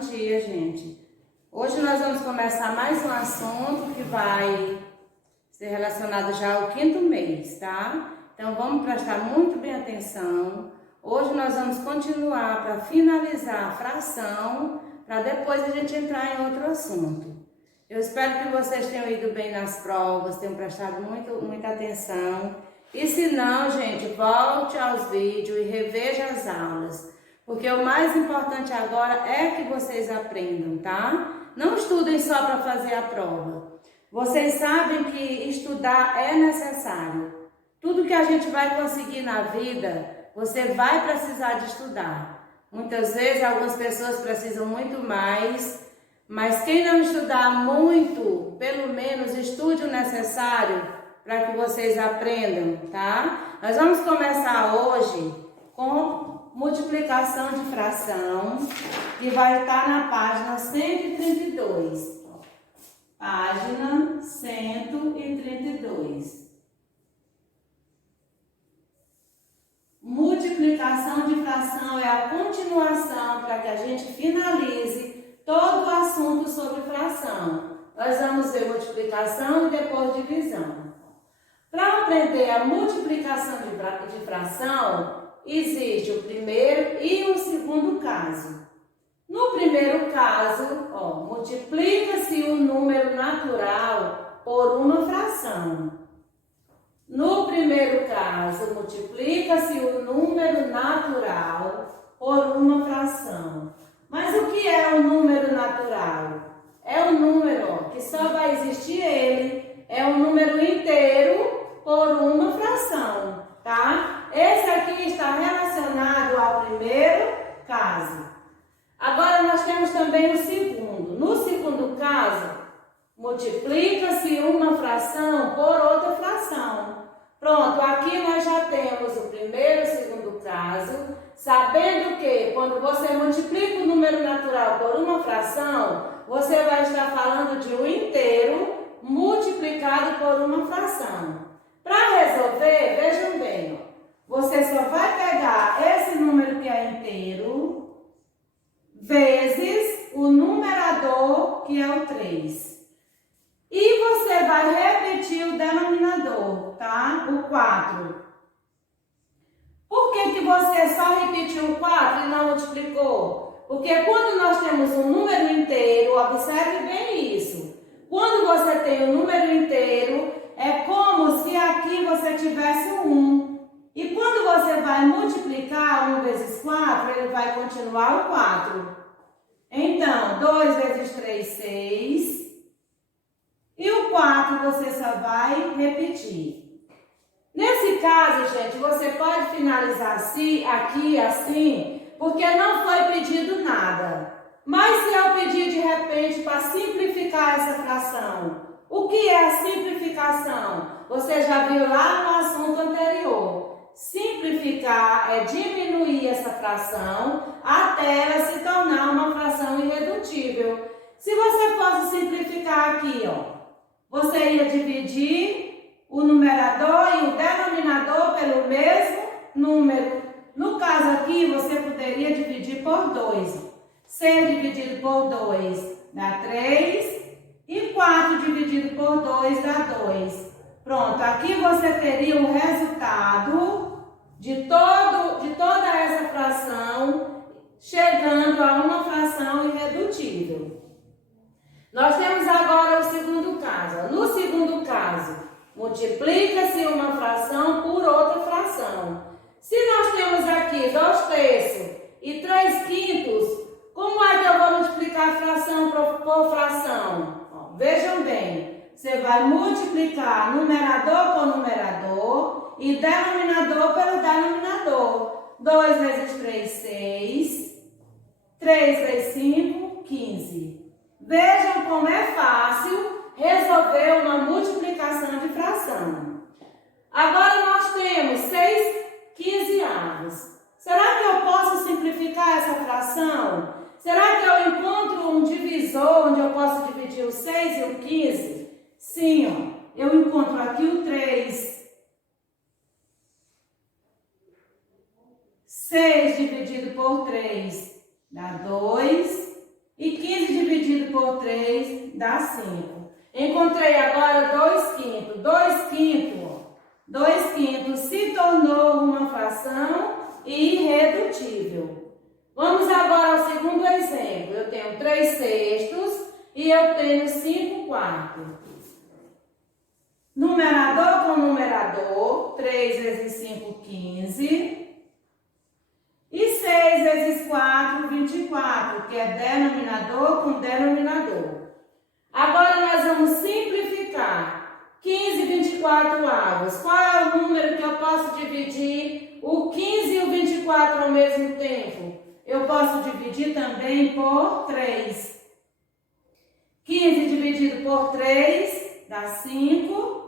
dia, gente. Hoje nós vamos começar mais um assunto que vai ser relacionado já ao 5º mês, tá? Então vamos prestar muito bem atenção. Hoje nós vamos continuar para finalizar a fração, para depois a gente entrar em outro assunto. Eu espero que vocês tenham ido bem nas provas, tenham prestado muita atenção. E se não, gente, volte aos vídeos e reveja as aulas. Porque o mais importante agora é que vocês aprendam, tá? Não estudem só para fazer a prova. Vocês sabem que estudar é necessário. Tudo que a gente vai conseguir na vida, você vai precisar de estudar. Muitas vezes, algumas pessoas precisam muito mais, mas quem não estudar muito, pelo menos estude o necessário para que vocês aprendam, tá? Nós vamos começar hoje com multiplicação de fração, que vai estar na página 132. Página 132. Multiplicação de fração é a continuação para que a gente finalize todo o assunto sobre fração. Nós vamos ver multiplicação e depois divisão. Para aprender a multiplicação de fração, existe o primeiro e o segundo caso. No primeiro caso, multiplica-se o número natural por uma fração. No primeiro caso, multiplica-se o número natural por uma fração. Mas o que é o número natural? É o número que só vai existir ele, é um número inteiro por uma fração, tá? Esse aqui está relacionado ao primeiro caso. Agora nós temos também o segundo. No segundo caso, multiplica-se uma fração por outra fração. Pronto, aqui nós já temos o primeiro e o segundo caso, sabendo que quando você multiplica o número natural por uma fração, você vai estar falando de um inteiro multiplicado por uma fração. Para resolver, vejam bem, você só vai pegar esse número que é inteiro vezes o numerador, que é o 3. E você vai repetir o denominador, tá? O 4. Por que você só repetiu o 4 e não multiplicou? Porque quando nós temos um número inteiro, observe bem isso. Quando você tem um número inteiro, é como se aqui você tivesse um 1. E quando você vai multiplicar 1 vezes 4, ele vai continuar o 4. Então, 2 vezes 3, 6. E o 4 você só vai repetir. Nesse caso, gente, você pode finalizar aqui assim, porque não foi pedido nada. Mas se eu pedir de repente para simplificar essa fração, o que é a simplificação? Você já viu lá no assunto anterior. Simplificar é diminuir essa fração até ela se tornar uma fração irredutível. Se você fosse simplificar aqui, você ia dividir o numerador e o denominador pelo mesmo número. No caso aqui, você poderia dividir por 2. 6 dividido por 2 dá 3 e 4 dividido por 2 dá 2. Pronto, aqui você teria o resultado de toda essa fração, chegando a uma fração irredutível. Nós temos agora o segundo caso. No segundo caso, multiplica-se uma fração por outra fração. Se nós temos aqui 2/3 e 3/5, como é que eu vou multiplicar fração por fração? Vejam bem. Você vai multiplicar numerador por numerador e denominador pelo denominador. 2 vezes 3, 6. 3 vezes 5, 15. Vejam como é fácil resolver uma multiplicação de fração. Agora nós temos 6 quinzeavos. Será que eu posso simplificar essa fração? Será que eu encontro um divisor onde eu posso dividir o 6 e o 15? Sim, eu encontro aqui o 3. 6 dividido por 3 dá 2. dividido por 3 dá 5. Encontrei agora 2 quintos. 2 quintos se tornou uma fração irredutível. Vamos agora ao segundo exemplo. Eu tenho 3 sextos e eu tenho 5 quartos. Numerador com numerador, 3 vezes 5, 15. E 6 vezes 4, 24, que é denominador com denominador. Agora nós vamos simplificar. 15 e 24 avos. Qual é o número que eu posso dividir o 15 e o 24 ao mesmo tempo? Eu posso dividir também por 3. 15 dividido por 3 dá 5.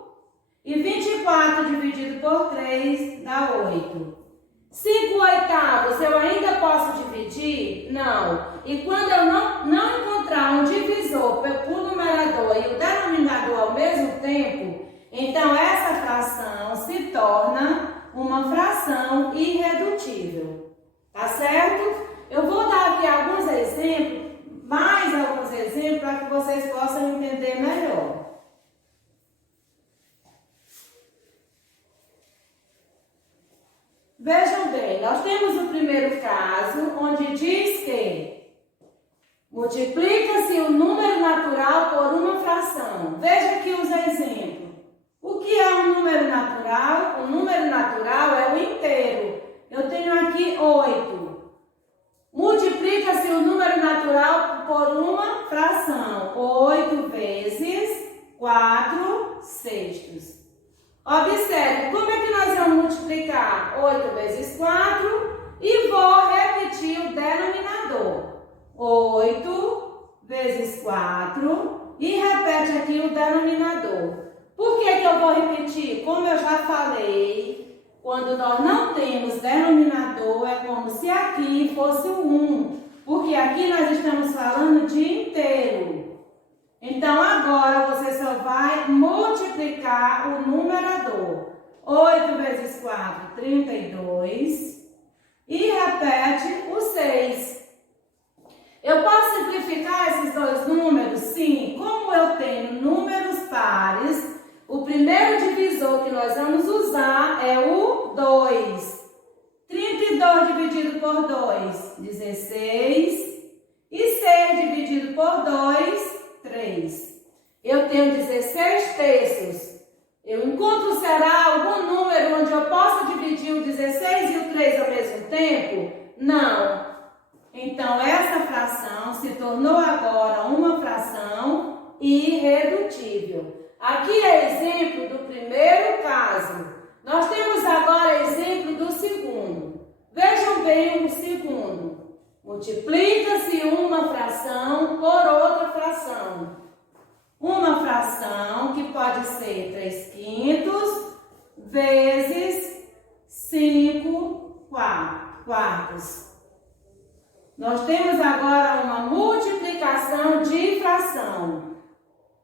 E 24 dividido por 3 dá 8. 5 oitavos eu ainda posso dividir? Não. E quando eu não encontrar um divisor por numerador e o denominador ao mesmo tempo, então essa fração se torna uma fração irredutível. Tá certo? Eu vou dar aqui alguns exemplos, mais alguns exemplos, para que vocês possam entender melhor. Vejam bem, nós temos o primeiro caso, onde diz que multiplica-se o número natural por uma fração. Veja aqui os exemplos. O que é um número natural? O número natural é o inteiro. Eu tenho aqui 8. Multiplica-se o número natural por uma fração. 8 vezes 4 sextos. Observe, como é que nós vamos multiplicar? 8 vezes 4 e vou repetir o denominador. 8 vezes 4 e repete aqui o denominador. Por que eu vou repetir? Como eu já falei, quando nós não temos denominador, é como se aqui fosse o 1, porque aqui nós estamos falando de inteiro. Então, agora você só vai multiplicar o numerador. 8 vezes 4, 32. E repete o 6. Eu posso simplificar esses dois números? Sim. Como eu tenho números pares, o primeiro divisor que nós vamos usar é o 2. 32 dividido por 2, 16. E 6 dividido por 2, 3. Eu tenho 16 terços. Eu encontro, será algum número onde eu possa dividir o 16 e o 3 ao mesmo tempo? Não. Então, essa fração se tornou agora uma fração irredutível. Aqui é exemplo do primeiro caso. Nós temos agora exemplo do segundo. Vejam bem o segundo. Multiplica-se uma fração por outra fração. Uma fração que pode ser 3 quintos vezes 5 quartos. Nós temos agora uma multiplicação de fração.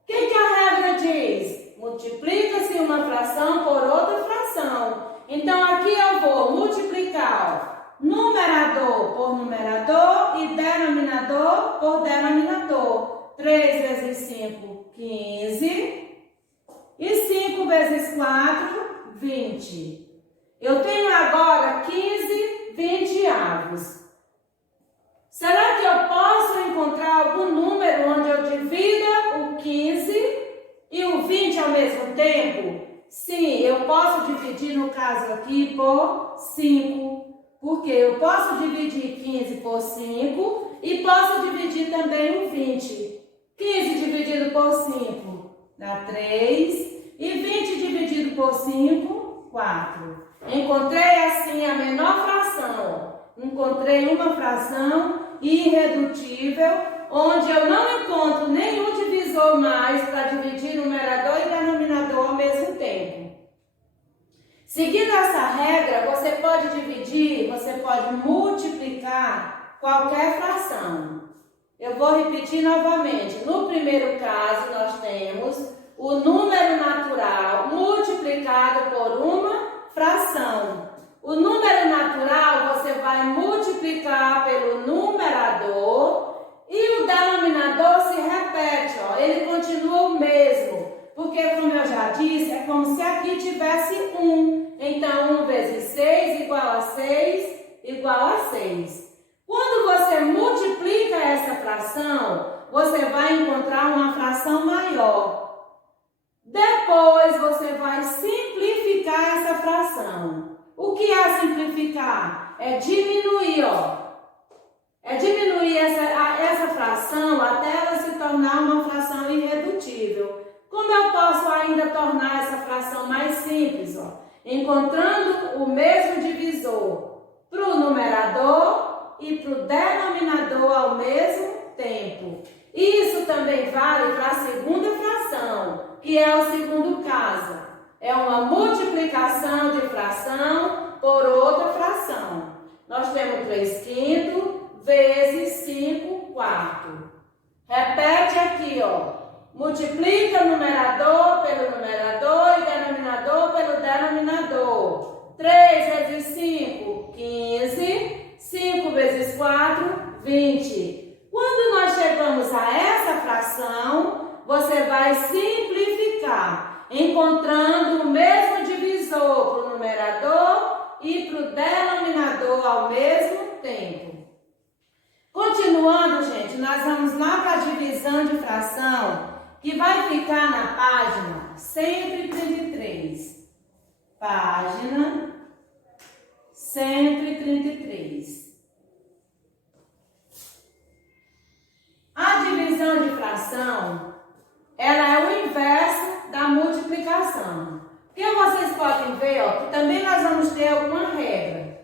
O que a regra diz? Multiplica-se uma fração por outra fração. Então, aqui eu vou multiplicar numerador por numerador e denominador por denominador. 3 vezes 5, 15. E 5 vezes 4, 20. Eu tenho agora 15 vinte-avos. Será que eu posso encontrar algum número onde eu divida o 15 e o 20 ao mesmo tempo? Sim, eu posso dividir, no caso aqui, por 5. Porque eu posso dividir 15 por 5 e posso dividir também o 20. 15 dividido por 5 dá 3. E 20 dividido por 5, 4. Encontrei assim a menor fração. Encontrei uma fração irredutível, onde eu não encontro nenhum divisor mais para dividir numerador e denominador ao mesmo tempo. Seguindo essa regra, você pode dividir, você pode multiplicar qualquer fração. Eu vou repetir novamente. No primeiro caso, nós temos o número natural multiplicado por uma fração. O número natural você vai multiplicar pelo numerador e o denominador como se aqui tivesse 1. Então, 1 vezes 6 igual a 6, igual a 6. Quando você multiplica essa fração, você vai encontrar uma fração maior. Depois, você vai simplificar essa fração. O que é simplificar? É diminuir, ó. É diminuir essa fração até ela se tornar uma fração irredutível. Como eu posso ainda tornar essa fração mais simples? Ó? Encontrando o mesmo divisor para o numerador e para o denominador ao mesmo tempo. Isso também vale para a segunda fração, que é o segundo caso. É uma multiplicação de fração por outra fração. Nós temos 3/5 vezes 5/4. Repete aqui, ó. Multiplica o numerador pelo numerador e denominador pelo denominador. 3 vezes 5, 15. 5 vezes 4, 20. Quando nós chegamos a essa fração, você vai simplificar, encontrando o mesmo divisor para o numerador e para o denominador ao mesmo tempo. Continuando, gente, nós vamos lá para a divisão de fração, que vai ficar na página 133. Página 133. A divisão de fração, ela é o inverso da multiplicação. Porque vocês podem ver, ó, que também nós vamos ter alguma regra.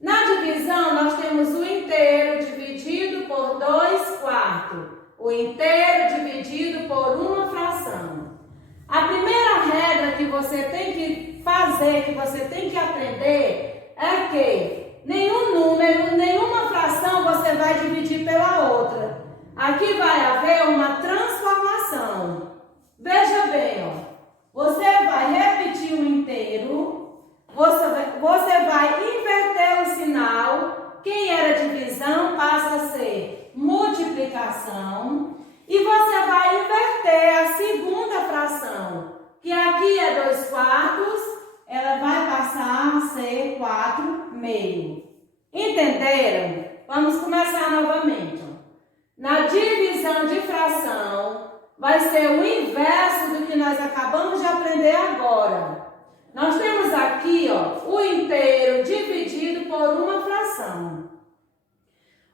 Na divisão, nós temos o inteiro dividido por 2/4. O inteiro dividido por uma fração. A primeira regra que você tem que fazer, que você tem que aprender, é que nenhum número, nenhuma fração você vai dividir pela outra. Aqui vai haver uma transformação. Veja bem, ó. Você vai repetir o inteiro, você vai inverter o sinal. Quem era divisão passa a ser multiplicação. E você vai inverter a segunda fração, que aqui é 2/4, ela vai passar a ser 4/2. Entenderam? Vamos começar novamente. Na divisão de fração, vai ser o inverso do que nós acabamos de aprender agora. Nós temos aqui, ó, o inteiro dividido por uma fração.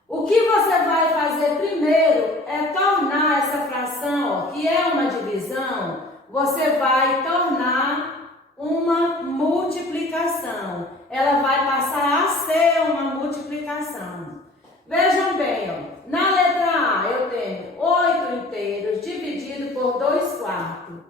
O que você vai fazer primeiro é tornar essa fração, ó, que é uma divisão, você vai tornar uma multiplicação. Ela vai passar a ser uma multiplicação. Vejam bem, ó, na letra A eu tenho 8 inteiros dividido por 2/4.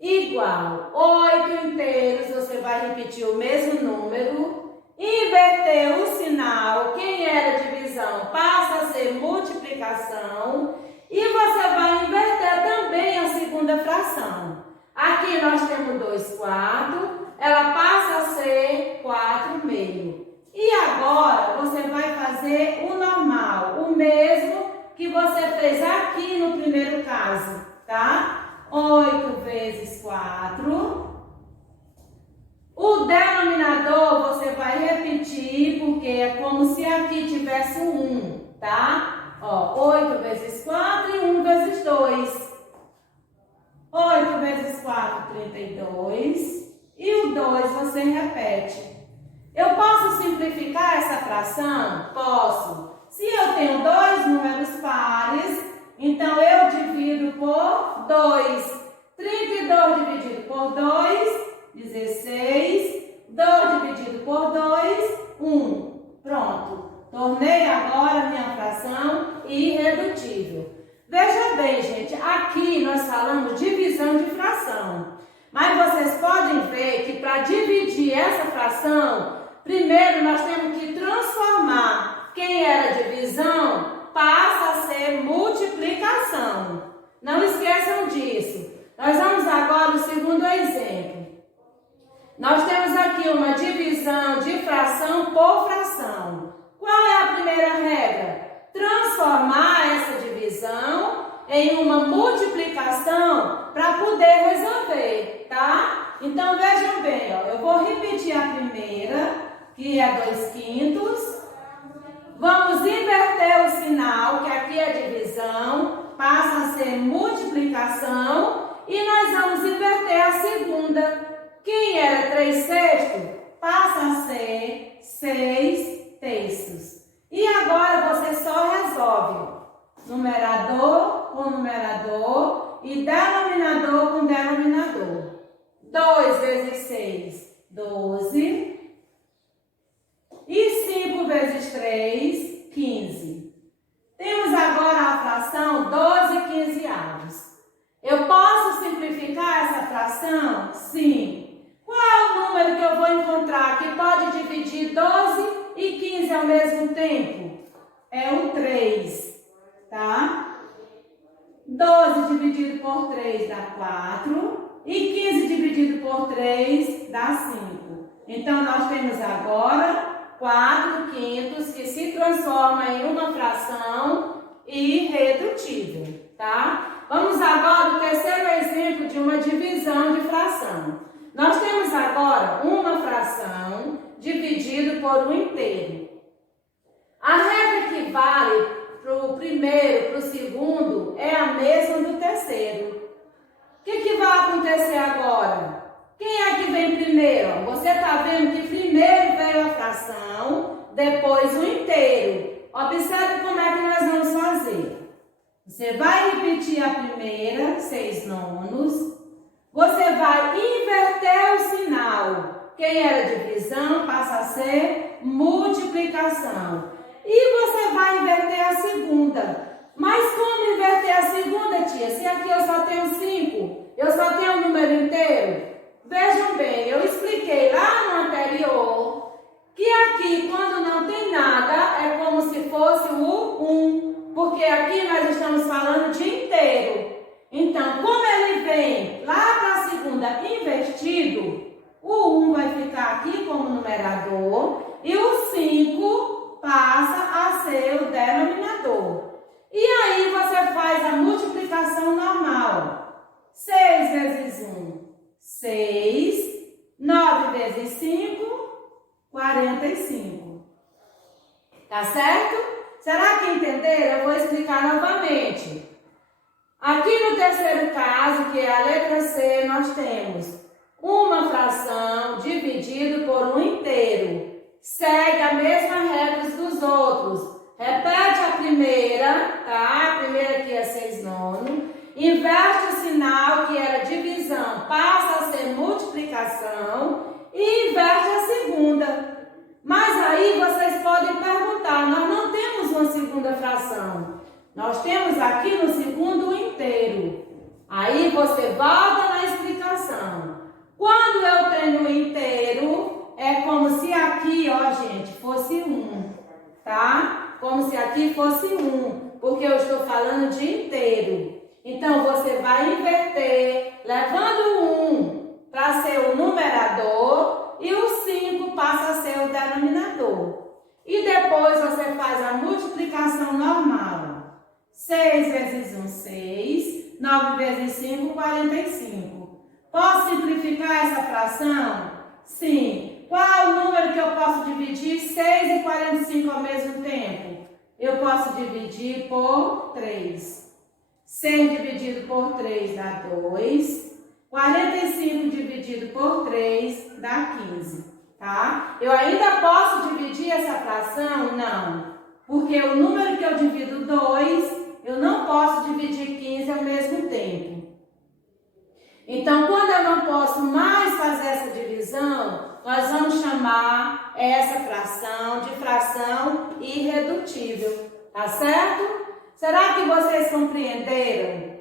Igual 8 inteiros, você vai repetir o mesmo número, inverter o sinal, quem era divisão passa a ser multiplicação, e você vai inverter também a segunda fração. Aqui nós temos 2/4, ela passa a ser 4/2. E agora você vai fazer o normal, o mesmo que você fez aqui no primeiro caso, tá? 8 vezes 4. O denominador você vai repetir, porque é como se aqui tivesse um 1, tá? Ó, 8 vezes 4 e 1 vezes 2. 8 vezes 4, 32. E o 2 você repete. Eu posso simplificar essa fração? Posso. Se eu tenho dois números pares, então eu divido por 2. 32 dividido por 2, 16. 2 dividido por 2, 1. Pronto. Tornei agora minha fração irredutível. Veja bem, gente, aqui nós falamos divisão de fração. Mas vocês podem ver que para dividir essa fração, primeiro nós temos que transformar quem era divisão passa a ser multiplicação. Não esqueçam disso. Nós vamos agora ao segundo exemplo. Nós temos aqui uma divisão de fração por fração. Qual é a primeira regra? Transformar essa divisão em uma multiplicação para poder resolver, tá? Então, vejam bem, ó, eu vou repetir a primeira, que é 2/5. Vamos inverter o sinal, que aqui é divisão, passa a ser multiplicação, e nós vamos inverter a segunda. Quem era 3/6, passa a ser 6/3. E agora você só resolve numerador com numerador e denominador com denominador. 2 vezes 6, 12. E 5 vezes 3, 15. Temos agora a fração 12/15. Eu posso simplificar essa fração? Sim. Qual é o número que eu vou encontrar que pode dividir 12 e 15 ao mesmo tempo? É o 3, tá? 12 dividido por 3 dá 4 e 15 dividido por 3 dá 5. Então, nós temos agora 4/5 que se transforma em uma fração irredutível, tá? Vamos agora ao terceiro exemplo de uma divisão de fração. Nós temos agora uma fração dividida por um inteiro. A regra que vale para o primeiro, para o segundo, é a mesma do terceiro. O que vai acontecer agora? Quem é que vem primeiro? Você está vendo que primeiro veio a fração, depois o inteiro. Observe como é que nós vamos fazer. Você vai repetir a primeira, 6/9. Você vai inverter o sinal. Quem era divisão passa a ser multiplicação. E você vai inverter a segunda. Mas como inverter a segunda, tia? Se aqui eu só tenho 5, eu só tenho um número inteiro. Vejam bem, eu expliquei lá no anterior que aqui, quando não tem nada, é como se fosse o 1, porque aqui nós estamos falando de inteiro. Então, como ele vem lá para a segunda invertido, o 1 vai ficar aqui como numerador e o 5 passa a ser o denominador. E aí você faz a multiplicação normal. 6 vezes 1, 6. 9 vezes 5, 45. Tá certo? Será que entenderam? Eu vou explicar novamente. Aqui no terceiro caso, que é a letra C, nós temos uma fração dividida por um inteiro. Segue a mesma regra dos outros. Repete a primeira, tá? A primeira aqui é 6/9. Inverte o sinal, que era divisão, passa a ser multiplicação. E inverte a segunda. Mas aí vocês podem perguntar, nós não temos uma segunda fração. Nós temos aqui no segundo o inteiro. Aí você volta na explicação. Quando eu tenho o inteiro, é como se aqui, ó, gente, fosse 1, tá? Como se aqui fosse 1, porque eu estou falando de inteiro. Então, você vai inverter, levando o 1 para ser o numerador e o 5 passa a ser o denominador. E depois você faz a multiplicação normal. 6 vezes 1, 6. 9 vezes 5, 45. Posso simplificar essa fração? Sim. Qual é o número que eu posso dividir 6 e 45 ao mesmo tempo? Eu posso dividir por 3. 100 dividido por 3 dá 2. 45 dividido por 3 dá 15. Tá? Eu ainda posso dividir essa fração? Não. Porque o número que eu divido 2, eu não posso dividir 15 ao mesmo tempo. Então, quando eu não posso mais fazer essa divisão, nós vamos chamar essa fração de fração irredutível. Tá certo? Será que vocês compreenderam?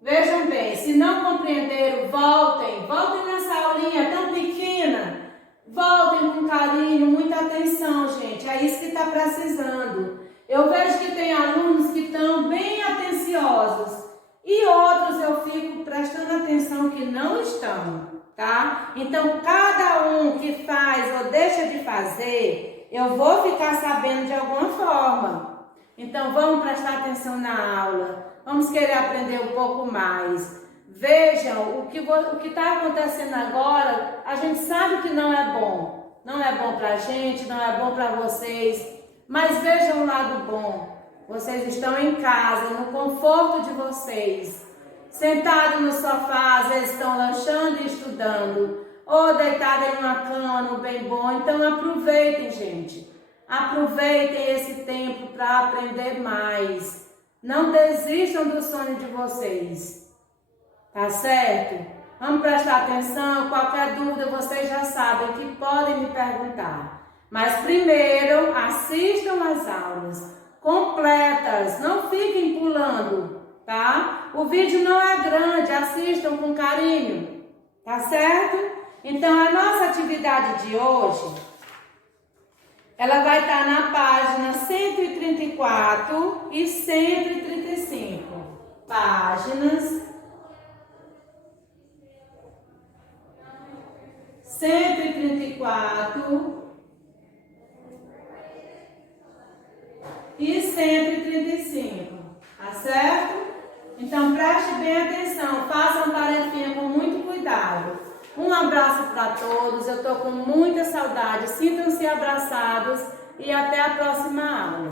Vejam bem, se não compreenderam, voltem nessa aulinha tão pequena. Voltem com carinho, muita atenção, gente. É isso que está precisando. Eu vejo que tem alunos que estão bem atenciosos e outros eu fico prestando atenção que não estão, tá? Então, cada um que faz ou deixa de fazer, eu vou ficar sabendo de alguma forma. Então vamos prestar atenção na aula, vamos querer aprender um pouco mais. Vejam, o que está acontecendo agora, a gente sabe que não é bom. Não é bom para a gente, não é bom para vocês, mas vejam o lado bom. Vocês estão em casa, no conforto de vocês, sentados no sofá, às vezes estão lanchando e estudando, ou deitados em uma cama, bem bom. Então aproveitem, gente. Aproveitem esse tempo para aprender mais. Não desistam do sonho de vocês. Tá certo? Vamos prestar atenção. Qualquer dúvida vocês já sabem que podem me perguntar. Mas primeiro, assistam as aulas completas. Não fiquem pulando, tá? O vídeo não é grande. Assistam com carinho. Tá certo? Então, a nossa atividade de hoje, ela vai estar na página 134 e 135. Páginas 134 e 135, tá certo? Então preste bem atenção, façam a tarefinha com muito cuidado. Um abraço para todos, eu estou com muita saudade, sintam-se abraçados e até a próxima aula.